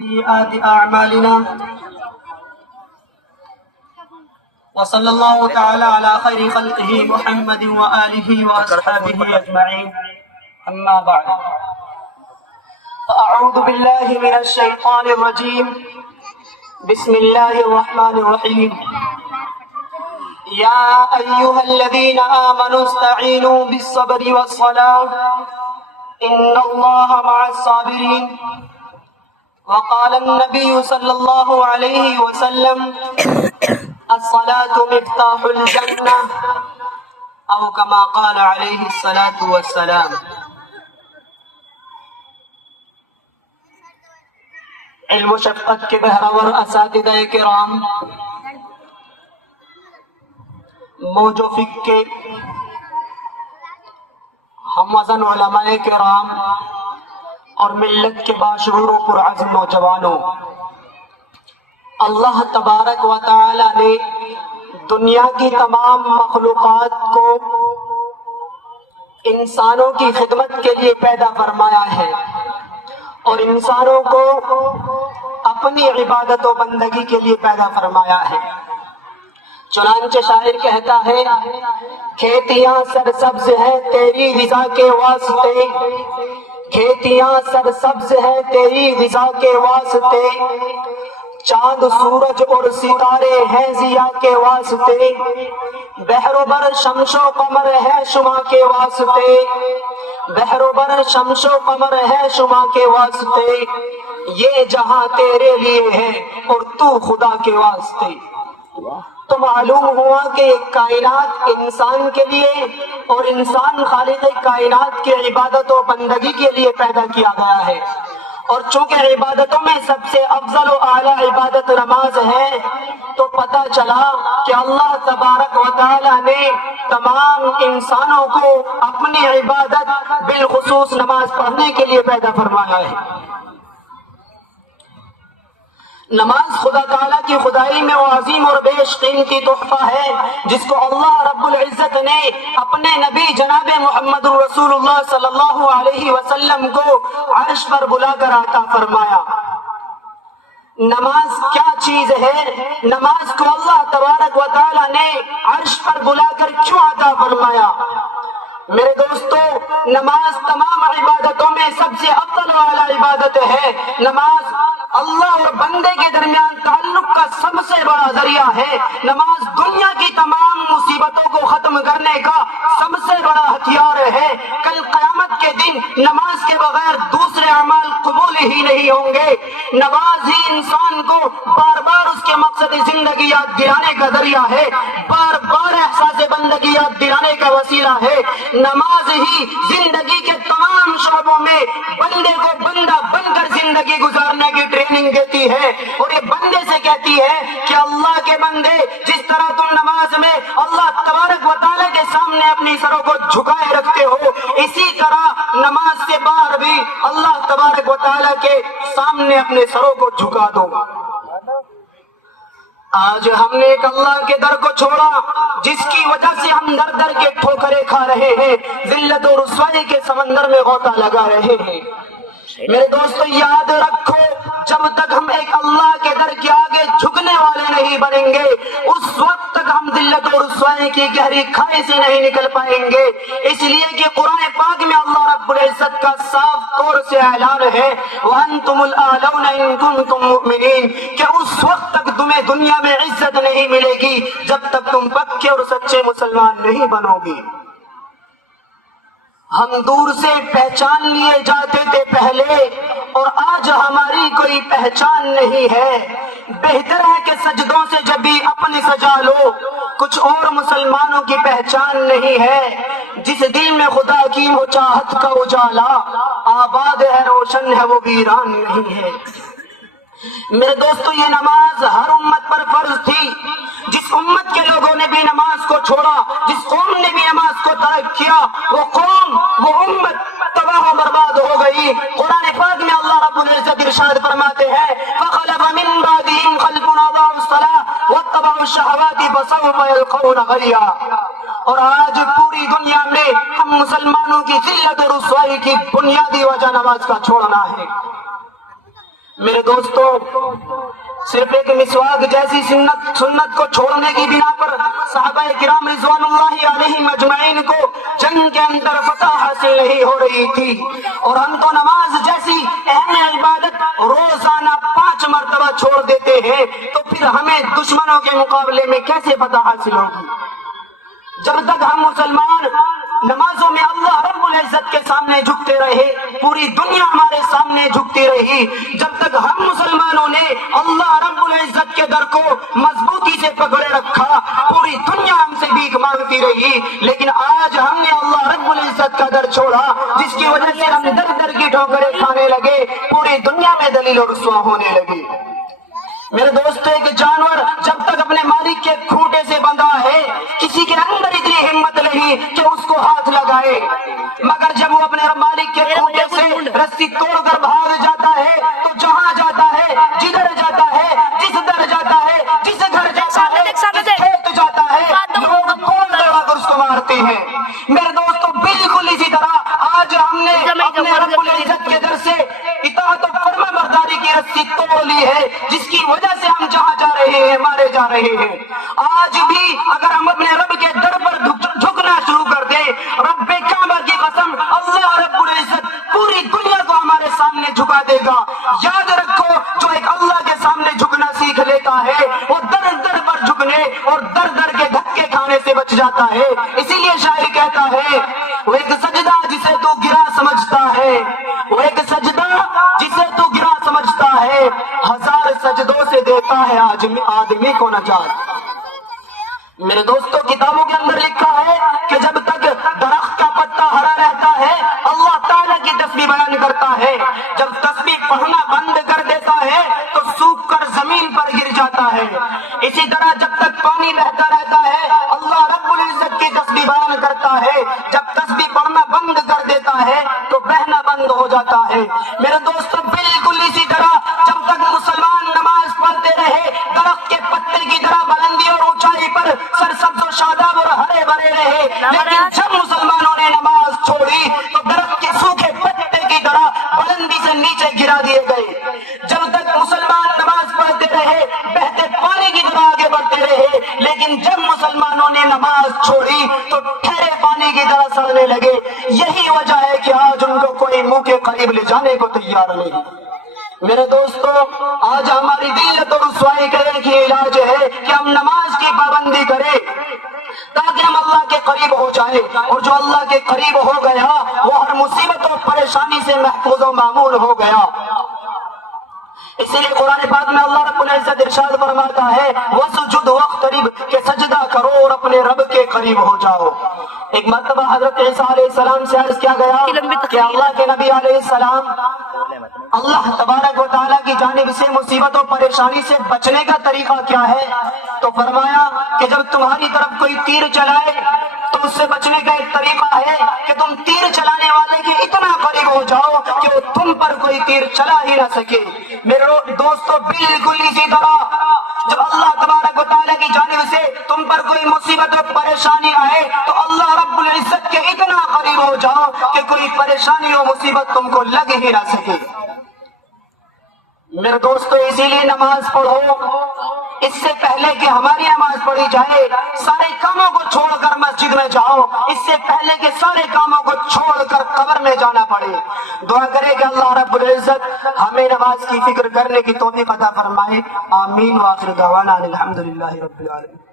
سيئات أعمالنا وصلى الله تعالى على خير خلقه محمد وآله وأصحابه أجمعين أما بعد فأعوذ بالله من الشيطان الرجيم بسم الله الرحمن الرحيم يا أيها الذين آمنوا استعينوا بالصبر والصلاة إن الله مع الصابرين وقال النبي صلى الله عليه وسلم الصلاة مفتاح الجنة أو كما قال عليه الصلاة والسلام۔ علم و شفقت کے بہرور اساتذہ کرام، موج و فکر کے ہم وزن علماء کرام اور ملت کے باشعور و پرعزم نوجوانوں، اللہ تبارک و تعالی نے دنیا کی تمام مخلوقات کو انسانوں کی خدمت کے لیے پیدا فرمایا ہے اور انسانوں کو اپنی عبادت و بندگی کے لیے پیدا فرمایا ہے۔ چنانچہ شاعر کہتا ہے، کھیتیاں سرسبز ہیں تیری غذا کے واسطے، کھیتیاں سرسبز ہیں تیری غذا کے واسطے، چاند سورج اور ستارے ہیں ضیا کے واسطے، بحر و بر شمس و قمر ہے شما کے واسطے، بحر و بر شمس و قمر ہے شما کے واسطے، یہ جہاں تیرے لیے ہے اور تو خدا کے واسطے۔ تو معلوم ہوا کہ کائنات انسان کے لیے اور انسان خالق کائنات کی عبادت و بندگی کے لیے پیدا کیا گیا ہے، اور چونکہ عبادتوں میں سب سے افضل و اعلیٰ عبادت نماز ہے، تو پتہ چلا کہ اللہ تبارک و تعالی نے تمام انسانوں کو اپنی عبادت بالخصوص نماز پڑھنے کے لیے پیدا فرمایا ہے۔ نماز خدا تعالیٰ کی خدائی میں وہ عظیم اور بیش قیمتی تحفہ ہے جس کو اللہ رب العزت نے اپنے نبی جناب محمد رسول اللہ صلی اللہ علیہ وسلم کو عرش پر بلا کر عطا فرمایا۔ نماز کیا چیز ہے؟ نماز کو اللہ تبارک و تعالیٰ نے عرش پر بلا کر کیوں عطا فرمایا؟ میرے دوستو، نماز تمام عبادتوں میں سب سے افضل و اعلیٰ عبادت ہے۔ نماز اللہ اور بندے کے درمیان تعلق کا سب سے بڑا ذریعہ ہے۔ نماز دنیا کی تمام مصیبتوں کو ختم کرنے کا سب سے بڑا ہتھیار ہے۔ کل قیامت کے دن نماز کے بغیر دوسرے اعمال قبول ہی نہیں ہوں گے۔ نماز ہی انسان کو بار بار اس کے مقصد زندگی یاد دلانے کا ذریعہ ہے، بار بار احساس بندگی یاد دلانے کا وسیلہ ہے۔ نماز ہی زندگی کے تمام شعبوں میں بندے کو بندہ بن کر زندگی گزارنے کی ٹریننگ دیتی ہے، اور یہ بندے سے کہتی ہے کہ اللہ کے بندے، جس طرح تم نماز میں اللہ تبارک و تعالیٰ کے سامنے اپنی سروں کو جھکائے رکھتے ہو، اسی طرح نماز سے باہر بھی اللہ تبارک و تعالیٰ کے سامنے اپنے سروں کو جھکا دو۔ آج ہم نے ایک اللہ کے در کو چھوڑا جس کی وجہ سے ہم در در کے ٹھوکریں کھا رہے ہیں، ذلت و رسوائی کے سمندر میں غوطہ لگا رہے ہیں۔ میرے دوستو، یاد رکھو، جب تک ہم ایک اللہ کے در کے آگے جھکنے والے نہیں بنیں گے، اس وقت تک ہم ذلت و رسوائی کی گہری کھائی سے نہیں نکل پائیں گے۔ اس لیے کہ قرآن پاک میں اللہ رب العزت کا صاف طور سے اعلان ہے، وَأَنْتُمُ الْأَعْلَوْنَ إِن كُنتُم مُؤْمِنِينَ، کہ اس وقت تک تمہیں دنیا میں عزت نہیں ملے گی جب تک تم پکے اور سچے مسلمان نہیں بنو گی۔ ہم دور سے پہچان لیے جاتے تھے پہلے، اور آج ہماری کوئی پہچان نہیں ہے۔ بہتر ہے کہ سجدوں سے جب بھی اپنی سجا لو، کچھ اور مسلمانوں کی پہچان نہیں ہے۔ جس دل میں خدا کی وہ چاہت کا اجالا، آباد ہے روشن ہے وہ ویران نہیں ہے۔ میرے دوستو، یہ نماز ہر امت پر فرض تھی۔ جس امت کے لوگوں نے بھی نماز کو چھوڑا، جس قوم نے بھی نماز کو ترک کیا، وہ قوم، وہ امت تباہ و برباد ہو گئی۔ قرآن پاک میں اللہ رب العزت ارشاد فرماتے ہیں، فَخَلَفَ مِن بَعْدِهِمْ خَلْفٌ أَضَاعُوا الصَّلَاةَ وَاتَّبَعُوا الشَّهَوَاتِ فَسَوْفَ يَلْقَوْنَ غَيًّا۔ اور آج پوری دنیا میں ہم مسلمانوں کی ذلت و رسوائی کی بنیادی وجہ نماز کا چھوڑنا ہے۔ میرے دوستوں، صرف ایک مسواک جیسی سنت کو چھوڑنے کی بنا پر صحابہ کرام رضوان اللہ علیہم اجمعین کو جنگ کے اندر فتح حاصل نہیں ہو رہی تھی، اور ہم تو نماز جیسی اہم عبادت روزانہ 5 مرتبہ چھوڑ دیتے ہیں، تو پھر ہمیں دشمنوں کے مقابلے میں کیسے فتح حاصل ہوگی؟ جب تک ہم مسلمان نمازوں میں اللہ رب العزت کے سامنے جھکتے رہے، پوری دنیا ہمارے سامنے جھکتی رہی۔ جب تک ہم مسلمانوں نے اللہ رب العزت کے در کو مضبوطی سے پکڑے رکھا، پوری دنیا ہم سے بھیک مانگتی رہی۔ لیکن آج ہم نے اللہ رب العزت کا در چھوڑا، جس کی وجہ سے ہم در در کی ٹھوکریں کھانے لگے، پوری دنیا میں ذلیل و رسوا ہونے لگے۔ میرے دوستو، ایک جانور جب تک اپنے مالک کے کھوٹے سے بندھا ہے، کسی کے اندر اتنی ہمت نہیں کہ اس کو ہاتھ لگائے، مگر جب وہ اپنے مالک کے کھوٹے سے رسی توڑ کر بھاگ جاتا ہے تو جہاں جاتا ہے، جدھر جاتا ہے، جس در جاتا ہے، جس گھر جاتا ہے، جس کھیت جاتا ہے، لوگ کون دوڑا کر اس کو مارتے ہیں۔ میرے دوستو، بالکل اسی طرح آج ہم نے اپنے رب العزت کے در سے اطاعت و فرما برداری کی رسی توڑ لی ہے، جس کی وجہ سے ہم جہاں جا رہے ہیں مارے جا رہے ہیں۔ آج بھی اگر ہم اپنے رب کے در پر جھکنا شروع کر دیں، رب کعبہ کی قسم، اللہ رب العزت پوری دنیا کو ہمارے سامنے جھکا دے گا۔ یاد رکھو، جو ایک اللہ کے سامنے جھکنا سیکھ لیتا ہے، وہ در در پر جھکنے اور در در کے دھکے کھانے سے بچ جاتا ہے۔ اسی لیے شاعر کہتا ہے، وہ ایک سجدہ جسے تو گرا سمجھتا ہے، وہ ایک سجدہ جسے تو گرا سمجھتا ہے، 1000 سجدوں سے دیتا ہے آدمی کو نجات۔ میرے دوستوں، کتابوں کے اندر لکھا ہے کہ جب تک درخت کا پتا ہرا رہتا ہے، اللہ تعالیٰ کی تسبیح بیان کرتا ہے، جب تسبیح پڑھنا بند کر دیتا ہے تو سوکھ کر زمین پر گر جاتا ہے۔ اسی طرح جب تک پانی بہتا رہتا ہے، اللہ رب العزت کی تسبیح بیان کرتا ہے، جب تسبیح پڑھنا بند کر دیتا ہے تو بہنا بند ہو جاتا ہے۔ میرے دوستوں، بالکل اسی طرح جب تک مسلمان نماز پڑھتے رہے، درخت کے پتے کی طرح بلندی اور اونچائی پر سرسبز و شاداب اور ہرے بھرے رہے، لیکن جب مسلمانوں نے نماز چھوڑی تو درخت کے سوکھے پتے کی طرح بلندی سے نیچے گرا دیے گئے۔ جب تک مسلمان نماز پڑھتے رہے، بہتے پانی کی طرح آگے بڑھتے رہے، لیکن جب مسلمانوں نے نماز چھوڑی تو ٹھہرے پانی کی طرح سڑنے لگے۔ یہی وجہ ہے کہ آج ان کو کوئی منہ کے قریب لے جانے کو تیار نہیں۔ میرے دوستو، آج ہماری ذلت اور رسوائی کا ایک ہی علاج ہے کہ ہم نماز کی پابندی کریں تاکہ ہم اللہ کے قریب ہو جائیں، اور جو اللہ کے قریب ہو گیا وہ ہر مصیبت اور پریشانی سے محفوظ و معمول ہو گیا۔ اسی لیے قرآن پاک میں اللہ رب العزت ارشاد فرماتا ہے، وَسُجُدْ وَاقْتَرِبْ، کہ سجدہ کرو اور اپنے رب کے قریب ہو جاؤ۔ ایک مرتبہ حضرت عیسیٰ علیہ السلام سے عرض کیا گیا کہ اللہ کے نبی علیہ السلام، اللہ تبارک و تعالیٰ کی جانب سے مصیبت و پریشانی سے بچنے کا طریقہ کیا ہے؟ تو فرمایا کہ جب تمہاری طرف کوئی تیر چلائے تو اس سے بچنے کا ایک طریقہ ہے کہ تم تیر چلانے والے کے اتنا قریب ہو جاؤ کہ وہ تم پر کوئی تیر چلا ہی نہ سکے۔ میرے دوستو، بالکل اسی طرح جب اللہ تبارک و تعالیٰ کی جانب سے تم پر کوئی مصیبت و پریشانی آئے تو اللہ رب العزت کے اتنا قریب ہو جاؤ کہ کوئی پریشانی و مصیبت تم کو لگ ہی نہ سکے۔ میرے دوستو، اسی لیے نماز پڑھو، اس سے پہلے کہ ہماری نماز پڑھی جائے سارے کاموں کو چھوڑ کر مسجد میں جاؤ، اس سے پہلے کہ سارے کاموں کو چھوڑ کر قبر میں جانا پڑے۔ دعا کرے کہ اللہ رب العزت ہمیں نماز کی فکر کرنے کی توفیق عطا فرمائے۔ آمین۔ وآخر دعوانا الحمدللہ رب العالمین۔